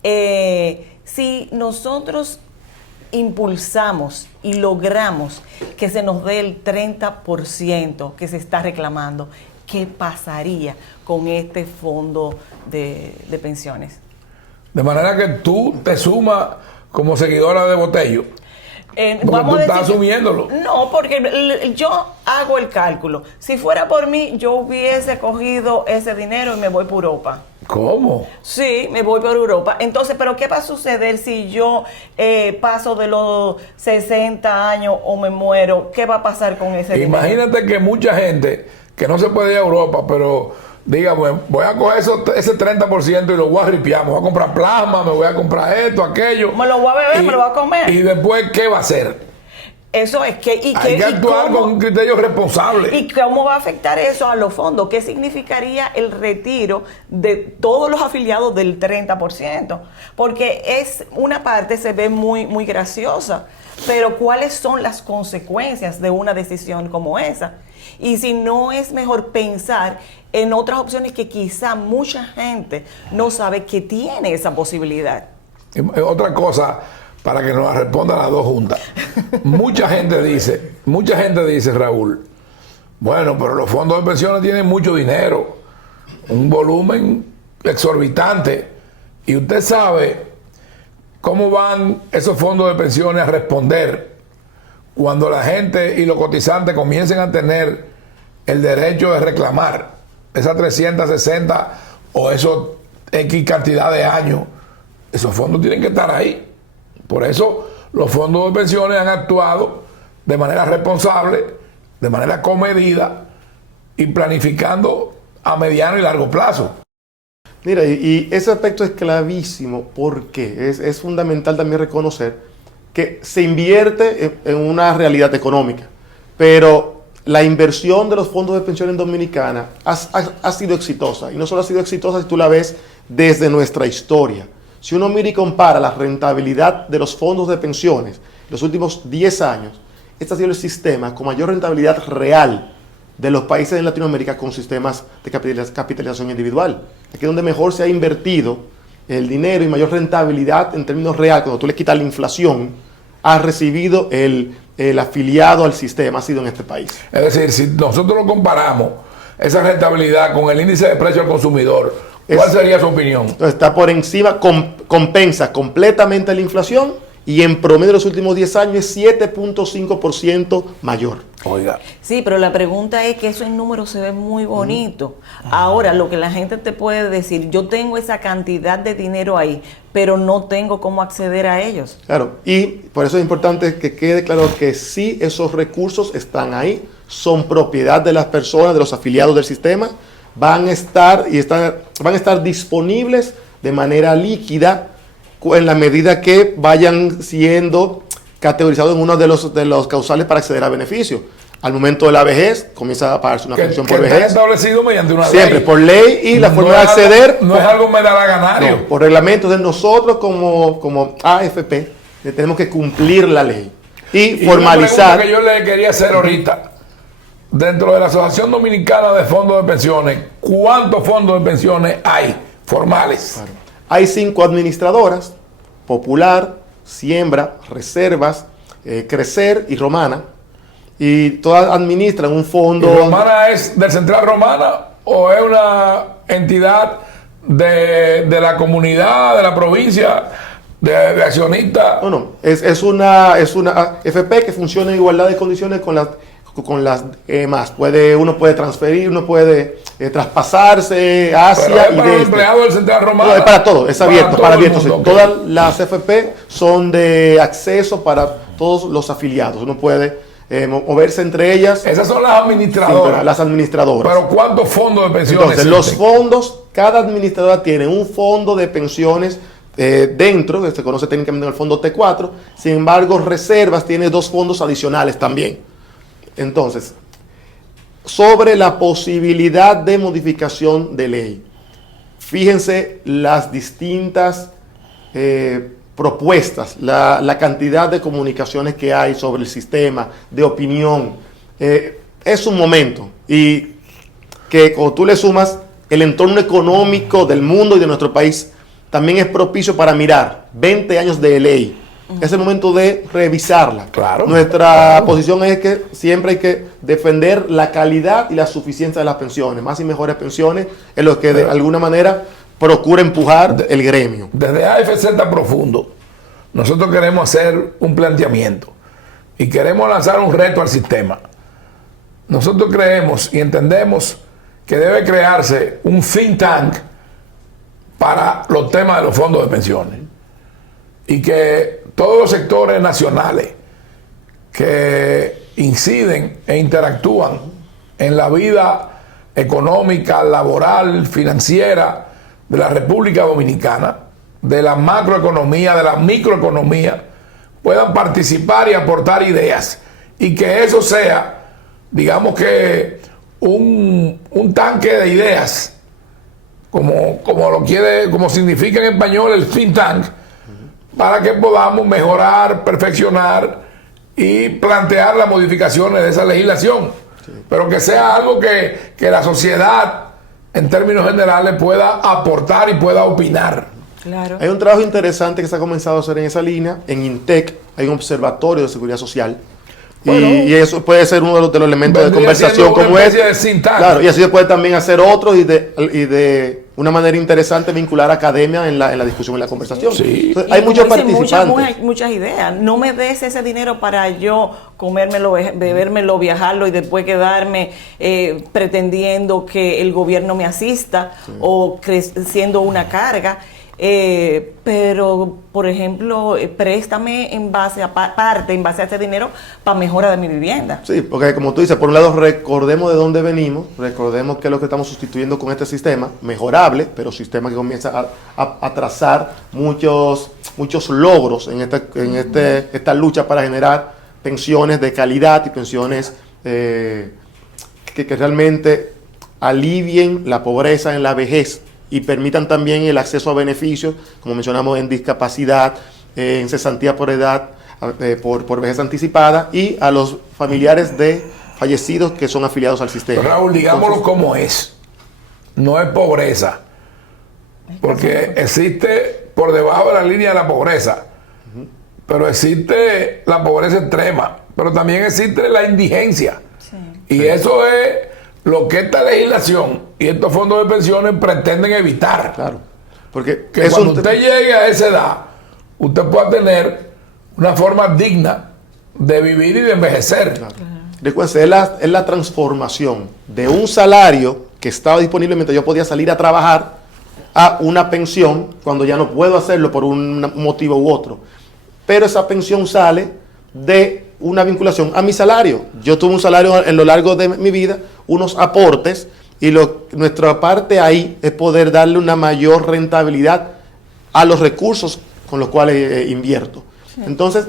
si nosotros impulsamos y logramos que se nos dé el 30% que se está reclamando, ¿qué pasaría con este fondo de pensiones? De manera que tú te sumas como seguidora de Botello. Porque tú estás asumiéndolo. No, porque yo hago el cálculo. Si fuera por mí, yo hubiese cogido ese dinero y me voy por Europa. ¿Cómo? Sí, me voy por Europa. Entonces, ¿pero qué va a suceder si yo paso de los 60 años o me muero? ¿Qué va a pasar con ese dinero? Imagínate que mucha gente que no se puede ir a Europa, pero diga, bueno, voy a coger ese 30% y lo voy a ripiar. Me voy a comprar plasma, me voy a comprar esto, aquello. Me lo voy a beber, me lo voy a comer. Y después, ¿qué va a hacer? Eso es que... Hay que actuar con un criterio responsable. ¿Y cómo va a afectar eso a los fondos? ¿Qué significaría el retiro de todos los afiliados del 30%? Porque es una parte se ve muy, muy graciosa, pero ¿cuáles son las consecuencias de una decisión como esa? Y si no es mejor pensar en otras opciones que quizá mucha gente no sabe que tiene esa posibilidad. Y otra cosa, para que nos respondan las dos juntas. Mucha gente dice, Raúl, bueno, pero los fondos de pensiones tienen mucho dinero, un volumen exorbitante, y usted sabe cómo van esos fondos de pensiones a responder cuando la gente y los cotizantes comiencen a tener el derecho de reclamar esas 360 o esos X cantidad de años. Esos fondos tienen que estar ahí. Por eso los fondos de pensiones han actuado de manera responsable, de manera comedida y planificando a mediano y largo plazo. Mira, y ese aspecto es clavísimo porque es fundamental también reconocer que se invierte en una realidad económica, pero la inversión de los fondos de pensión en Dominicana ha sido exitosa, y no solo ha sido exitosa si tú la ves desde nuestra historia. Si uno mira y compara la rentabilidad de los fondos de pensiones en los últimos 10 años, este ha sido el sistema con mayor rentabilidad real de los países de Latinoamérica con sistemas de capitalización individual. Aquí es donde mejor se ha invertido el dinero y mayor rentabilidad en términos reales, cuando tú le quitas la inflación, ha recibido el afiliado al sistema, ha sido en este país. Es decir, si nosotros lo comparamos, esa rentabilidad con el índice de precio al consumidor, ¿cuál sería su opinión? Está por encima, compensa completamente la inflación, y en promedio de los últimos 10 años es 7.5% mayor. Oiga. Sí, pero la pregunta es que eso en números se ve muy bonito. Ahora, lo que la gente te puede decir, yo tengo esa cantidad de dinero ahí, pero no tengo cómo acceder a ellos. Claro, y por eso es importante que quede claro que sí, esos recursos están ahí, son propiedad de las personas, de los afiliados del sistema, van a estar disponibles de manera líquida en la medida que vayan siendo categorizados en uno de los causales para acceder a beneficio. Al momento de la vejez, comienza a pagarse una pensión por vejez. Está establecido mediante una ley. Siempre por ley, y la forma de acceder... No es algo medalaganario. No, por reglamento. Entonces nosotros como AFP tenemos que cumplir la ley y formalizar... Una pregunta que yo le quería hacer ahorita. Dentro de la Asociación Dominicana de Fondos de Pensiones, ¿cuántos fondos de pensiones hay formales? Claro. Hay 5 administradoras: Popular, Siembra, Reservas, Crecer y Romana. Y todas administran un fondo... ¿Y Romana es del Central Romana o es una entidad de la comunidad, de la provincia, de accionistas? No, es una FP que funciona en igualdad de condiciones con con las más. Uno puede transferir, uno puede traspasarse hacia Pero es y para desde. los empleados del Central Romana. No, es para todo, es abierto, todo para el abierto. mundo, Sí. ok. Todas las FP son de acceso para todos los afiliados. Uno puede moverse entre ellas. Esas son las Sí, administradoras. pero las administradoras. Pero ¿cuántos fondos de pensiones Entonces, los existen? fondos, cada administradora tiene un fondo de pensiones dentro, que se conoce técnicamente como el fondo T4. Sin embargo, reservas tiene 2 fondos adicionales también. Entonces, sobre la posibilidad de modificación de ley, fíjense las distintas propuestas, la cantidad de comunicaciones que hay sobre el sistema, de opinión. Es un momento, y que cuando tú le sumas el entorno económico del mundo y de nuestro país, también es propicio para mirar 20 años de ley. Es el momento de revisarla. Claro. Nuestra posición es que siempre hay que defender la calidad y la suficiencia de las pensiones. Más y mejores pensiones es lo que de alguna manera procura empujar el gremio. Desde AFZ Profundo, nosotros queremos hacer un planteamiento y queremos lanzar un reto al sistema. Nosotros creemos y entendemos que debe crearse un think tank para los temas de los fondos de pensiones y que todos los sectores nacionales que inciden e interactúan en la vida económica, laboral, financiera de la República Dominicana, de la macroeconomía, de la microeconomía, puedan participar y aportar ideas y que eso sea, digamos que un tanque de ideas, como significa en español el think tank, para que podamos mejorar, perfeccionar y plantear las modificaciones de esa legislación. Sí. Pero que sea algo que la sociedad, en términos generales, pueda aportar y pueda opinar. Claro. Hay un trabajo interesante que se ha comenzado a hacer en esa línea. En INTEC hay un observatorio de seguridad social. Bueno, y eso puede ser uno de los elementos de conversación como es. Claro, y así se puede también hacer otros y de una manera interesante vincular a academia en la discusión, en la conversación. Sí. Entonces, hay muchos participantes. Muchas ideas. No me des ese dinero para yo comérmelo, bebérmelo, viajarlo y después quedarme pretendiendo que el gobierno me asista, sí, o siendo una carga. Pero, por ejemplo, préstame en base a ese dinero para mejora de mi vivienda. Sí, porque como tú dices, por un lado recordemos de dónde venimos, recordemos que es lo que estamos sustituyendo con este sistema, mejorable, pero sistema que comienza a trazar muchos logros en esta lucha para generar pensiones de calidad y pensiones que realmente alivien la pobreza en la vejez y permitan también el acceso a beneficios, como mencionamos, en discapacidad, en cesantía por edad, por vejez anticipada, y a los familiares de fallecidos que son afiliados al sistema. Pero Raúl, digámoslo como es. No es pobreza. Porque existe por debajo de la línea de la pobreza. Pero existe la pobreza extrema. Pero también existe la indigencia. Sí. Y eso es lo que esta legislación y estos fondos de pensiones pretenden evitar. Claro. Porque que cuando usted llegue a esa edad, usted pueda tener una forma digna de vivir y de envejecer. Claro. Recuerden, es la transformación de un salario que estaba disponible mientras yo podía salir a trabajar a una pensión cuando ya no puedo hacerlo por un motivo u otro. Pero esa pensión sale de una vinculación a mi salario. Yo tuve un salario en lo largo de mi vida, unos aportes, y nuestra parte ahí es poder darle una mayor rentabilidad a los recursos con los cuales invierto. Sí. Entonces,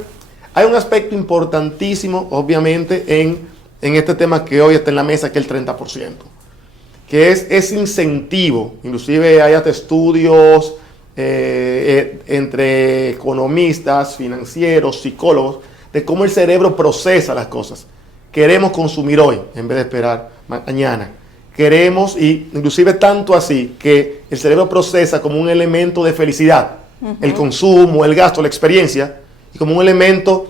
hay un aspecto importantísimo, obviamente, en este tema que hoy está en la mesa, que es el 30%, que es ese incentivo. Inclusive hay hasta estudios entre economistas, financieros, psicólogos, de cómo el cerebro procesa las cosas. Queremos consumir hoy en vez de esperar mañana. Queremos, y inclusive tanto así, que el cerebro procesa como un elemento de felicidad, el consumo, el gasto, la experiencia, y como un elemento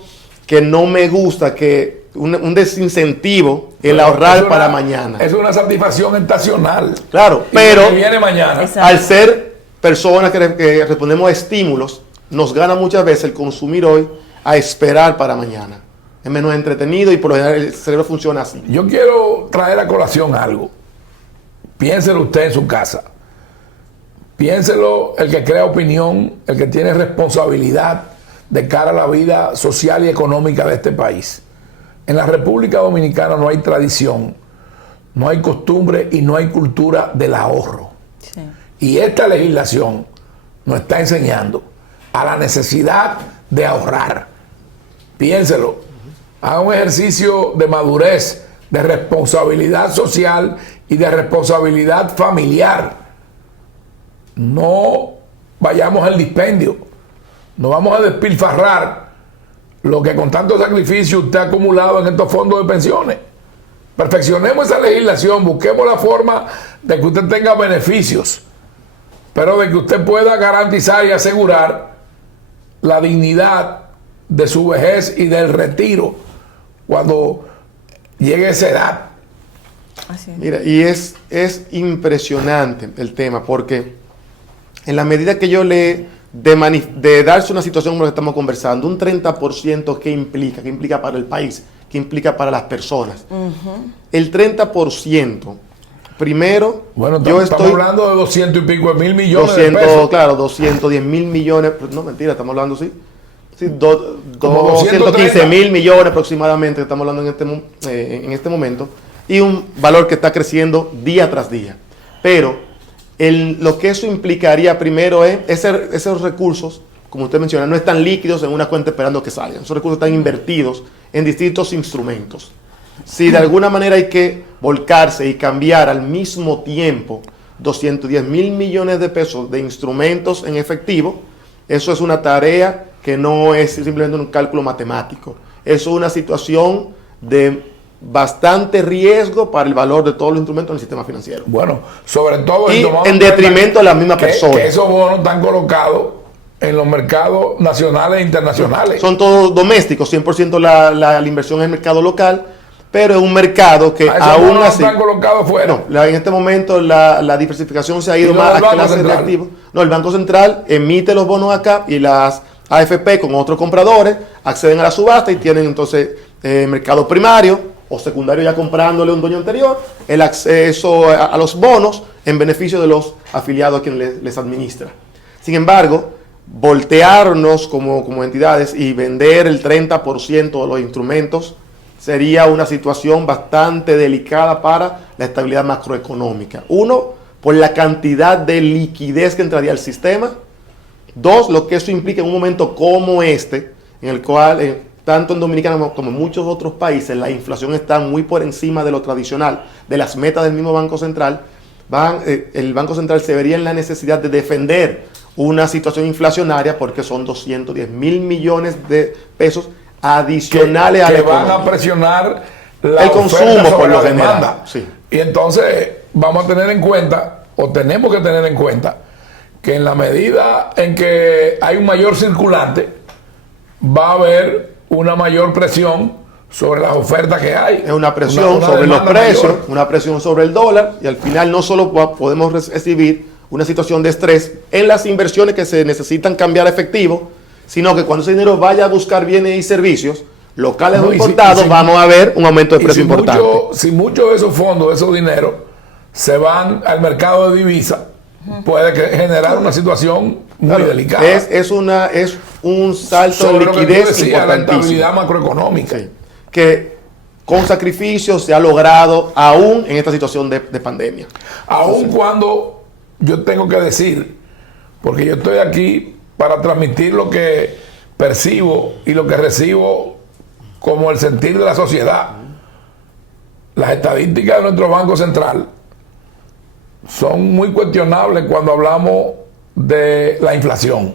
que no me gusta, que un desincentivo el ahorrar para mañana. Es una satisfacción estacional. Claro, pero viene mañana. Al ser personas que respondemos a estímulos, nos gana muchas veces el consumir hoy a esperar para mañana. es menos entretenido y por lo general el cerebro funciona así. Yo quiero traer a colación algo. Piénselo usted en su casa. Piénselo el que crea opinión, el que tiene responsabilidad de cara a la vida social y económica de este país. En la República Dominicana no hay tradición, no hay costumbre y no hay cultura del ahorro. Sí. Y esta legislación nos está enseñando a la necesidad de ahorrar. Piénselo, haga un ejercicio de madurez, de responsabilidad social y de responsabilidad familiar. No vayamos al dispendio, no vamos a despilfarrar lo que con tanto sacrificio usted ha acumulado en estos fondos de pensiones. Perfeccionemos esa legislación, busquemos la forma de que usted tenga beneficios, pero de que usted pueda garantizar y asegurar la dignidad de su vejez y del retiro cuando llegue esa edad. Así es. Mira, y es impresionante el tema, porque en la medida que yo le de darse una situación como la que estamos conversando, un 30% ¿qué implica? ¿Qué implica para el país? ¿Qué implica para las personas? El 30%, primero, Bueno, yo estamos estoy hablando de 200 y pico de mil millones de 200, pesos. claro, 210 mil millones, no mentira, estamos hablando sí, Como 215 mil millones aproximadamente, estamos hablando en este momento, y un valor que está creciendo día tras día. Pero lo que eso implicaría primero es esos recursos, como usted menciona, no están líquidos en una cuenta esperando que salgan. Esos recursos están invertidos en distintos instrumentos. Si de alguna manera hay que volcarse y cambiar al mismo tiempo 210 mil millones de pesos de instrumentos en efectivo, eso es una tarea que no es simplemente un cálculo matemático. Eso es una situación de bastante riesgo para el valor de todos los instrumentos en el sistema financiero. Bueno, sobre todo Y en detrimento de la misma persona. Que esos bonos están colocados en los mercados nacionales e internacionales. Son todos domésticos, 100% la inversión es en el mercado local, pero es un mercado que Esos aún bonos así... están colocados fuera. No, en este momento la diversificación se ha ido ¿Y más del a Banco clases de Central? activos. No, el Banco Central emite los bonos acá y las AFP con otros compradores acceden a la subasta y tienen entonces mercado primario o secundario ya comprándole a un dueño anterior, el acceso a los bonos en beneficio de los afiliados a quienes les administra. Sin embargo, voltearnos como entidades y vender el 30% de los instrumentos sería una situación bastante delicada para la estabilidad macroeconómica. Uno, por la cantidad de liquidez que entraría al sistema. Dos, lo que eso implica en un momento como este, en el cual... tanto en Dominicana como en muchos otros países, la inflación está muy por encima de lo tradicional, de las metas del mismo Banco Central. El Banco Central se vería en la necesidad de defender una situación inflacionaria porque son 210 mil millones de pesos adicionales a la que van economía. a presionar la El oferta consumo sobre por lo la general. demanda. Sí. Y entonces vamos a tener en cuenta, o tenemos que tener en cuenta, que en la medida en que hay un mayor circulante, va a haber una mayor presión sobre las ofertas que hay. Es una presión sobre los precios, mayor. una presión sobre el dólar, y al final no solo podemos recibir una situación de estrés en las inversiones que se necesitan cambiar a efectivo, sino que cuando ese dinero vaya a buscar bienes y servicios locales o importados, vamos a ver un aumento de precio importante. Si muchos de esos fondos, de esos dineros, se van al mercado de divisas, puede generar una situación muy delicada. Es un salto sobre de lo que tú liquidez decías, la importantísimo. estabilidad macroeconómica. Sí. Que con sacrificio se ha logrado aún en esta situación de pandemia. Aun cuando yo tengo que decir, porque yo estoy aquí para transmitir lo que percibo y lo que recibo como el sentir de la sociedad. Las estadísticas de nuestro Banco Central son muy cuestionables cuando hablamos de la inflación.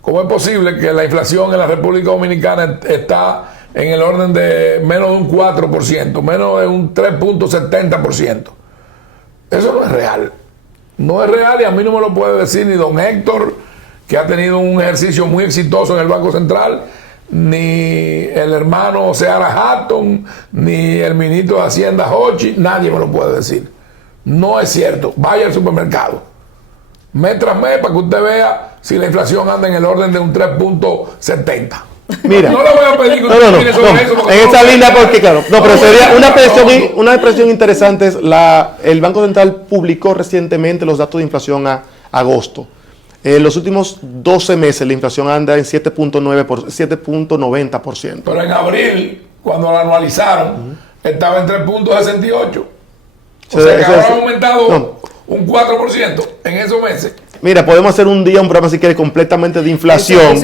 ¿Cómo es posible que la inflación en la República Dominicana está en el orden de menos de un 4%, menos de un 3.70%? Eso no es real. No es real y a mí no me lo puede decir ni don Héctor, que ha tenido un ejercicio muy exitoso en el Banco Central, ni el hermano Seara Hatton, ni el ministro de Hacienda Hochi, nadie me lo puede decir. No es cierto. Vaya al supermercado, mes tras mes, para que usted vea si la inflación anda en el orden de un 3.70. Mira. No le voy a pedir que usted opine sobre eso. En esa línea, porque claro, pero sería una expresión interesante es el Banco Central publicó recientemente los datos de inflación a agosto. En los últimos 12 meses la inflación anda en 7.90%. Pero en abril, cuando la anualizaron, estaba en 3.68. O sea que ahora ha aumentado un 4% en esos meses. Mira, podemos hacer un día un programa si quiere completamente de inflación,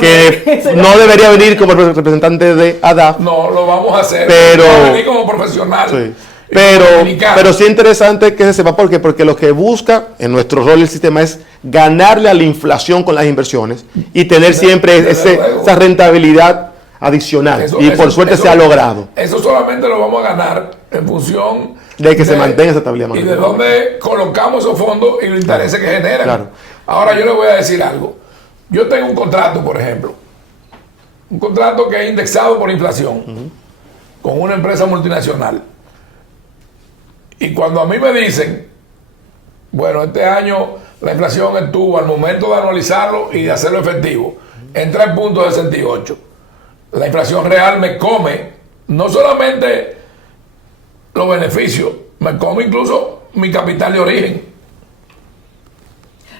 que Eso no debería venir como representante de ADAF. No, lo vamos a hacer. Pero va a venir como profesional. Sí. Pero sí es interesante que se sepa por qué, porque lo que busca en nuestro rol el sistema es ganarle a la inflación con las inversiones y tener siempre esa rentabilidad adicional. Y por suerte se ha logrado. Eso solamente lo vamos a ganar en función de que se mantenga esa estabilidad. Y de dónde colocamos esos fondos y los intereses que generan. Claro. Ahora yo le voy a decir algo. Yo tengo un contrato, por ejemplo. Un contrato que es indexado por inflación con una empresa multinacional. Y cuando a mí me dicen, bueno, este año la inflación estuvo al momento de anualizarlo y de hacerlo efectivo en 3.68. La inflación real me come no solamente los beneficios, me come incluso mi capital de origen.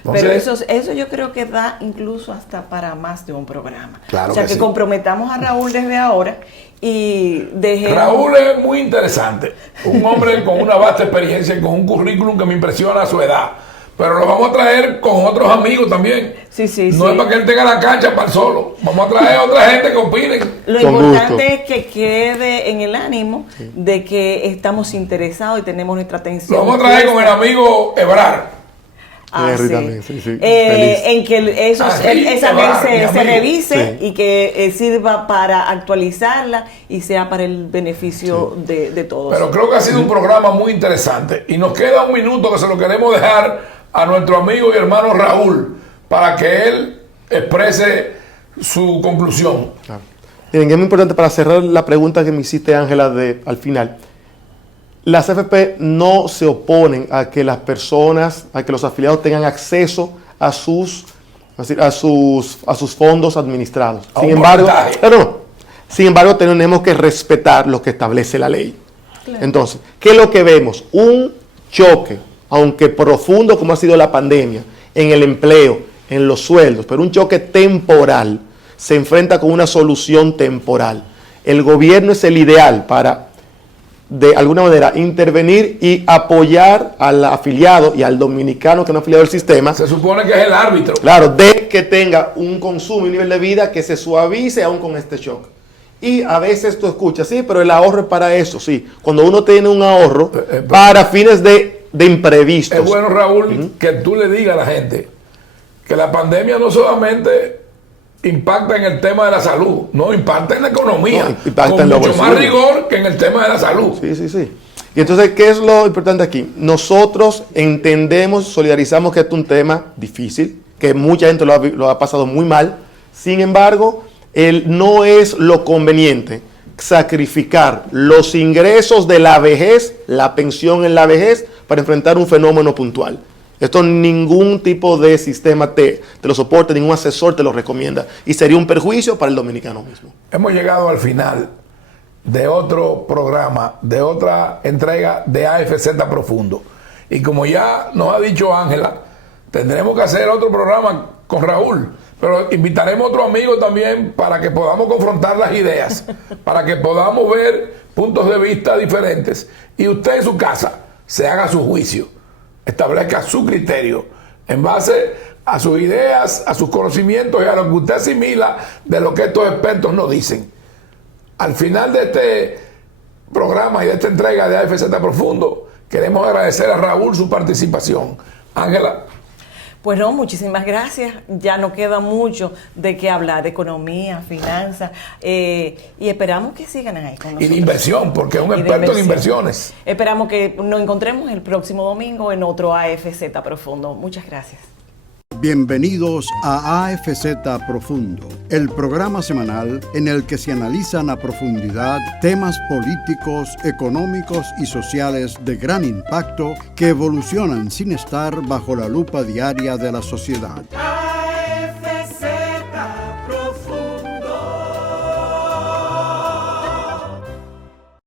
Entonces, pero eso yo creo que da incluso hasta para más de un programa. Claro, o sea, que sí. comprometamos a Raúl desde ahora y dejemos... Raúl es muy interesante, un hombre con una vasta experiencia y con un currículum que me impresiona a su edad. Pero lo vamos a traer con otros amigos también. Sí, no es para que él tenga la cancha para el solo. Vamos a traer a otra gente que opinen. Lo Con importante gusto. es que quede en el ánimo de que estamos interesados y tenemos nuestra atención. Lo vamos a traer con el amigo Ebrar. Henry sí. también, sí, feliz. En que esa ley se amigo. revise Sí. y que sirva para actualizarla y sea para el beneficio de todos. Pero creo que ha sido un programa muy interesante. Y nos queda un minuto que se lo queremos dejar a nuestro amigo y hermano Raúl para que él exprese su conclusión. Claro. Miren, es muy importante para cerrar la pregunta que me hiciste, Ángela, al final. Las AFP no se oponen a que las personas, a que los afiliados tengan acceso a sus fondos administrados. Sin embargo, tenemos que respetar lo que establece la ley. Claro. Entonces, ¿qué es lo que vemos? Un choque, aunque profundo como ha sido la pandemia, en el empleo, en los sueldos, pero un choque temporal, se enfrenta con una solución temporal. El gobierno es el ideal para, de alguna manera, intervenir y apoyar al afiliado y al dominicano que no ha afiliado al sistema. Se supone que es el árbitro. Claro, de que tenga un consumo y un nivel de vida que se suavice aún con este shock. Y a veces tú escuchas, sí, pero el ahorro es para eso, sí. Cuando uno tiene un ahorro para fines de imprevistos. Es bueno, Raúl, que tú le digas a la gente que la pandemia no solamente impacta en el tema de la salud, no, impacta en la economía, impacta con en mucho más rigor que en el tema de la salud. Sí. Y entonces, ¿qué es lo importante aquí? Nosotros entendemos, solidarizamos que esto es un tema difícil, que mucha gente lo ha pasado muy mal. Sin embargo, no es lo conveniente sacrificar los ingresos de la vejez, la pensión en la vejez, para enfrentar un fenómeno puntual. Esto ningún tipo de sistema te lo soporta, ningún asesor te lo recomienda. Y sería un perjuicio para el dominicano mismo. Hemos llegado al final de otro programa, de otra entrega de AFZ Profundo. Y como ya nos ha dicho Ángela, tendremos que hacer otro programa con Raúl. Pero invitaremos a otro amigo también para que podamos confrontar las ideas, para que podamos ver puntos de vista diferentes. Y usted en su casa se haga su juicio, establezca su criterio en base a sus ideas, a sus conocimientos y a lo que usted asimila de lo que estos expertos nos dicen. Al final de este programa y de esta entrega de AFZ Profundo, queremos agradecer a Raúl su participación. Ángela. Pues no, muchísimas gracias. Ya no queda mucho de qué hablar, de economía, finanzas, y esperamos que sigan ahí con nosotros. Y de inversión, porque es un experto en inversiones. Esperamos que nos encontremos el próximo domingo en otro AFZ Profundo. Muchas gracias. Bienvenidos a AFZ Profundo, el programa semanal en el que se analizan a profundidad temas políticos, económicos y sociales de gran impacto que evolucionan sin estar bajo la lupa diaria de la sociedad.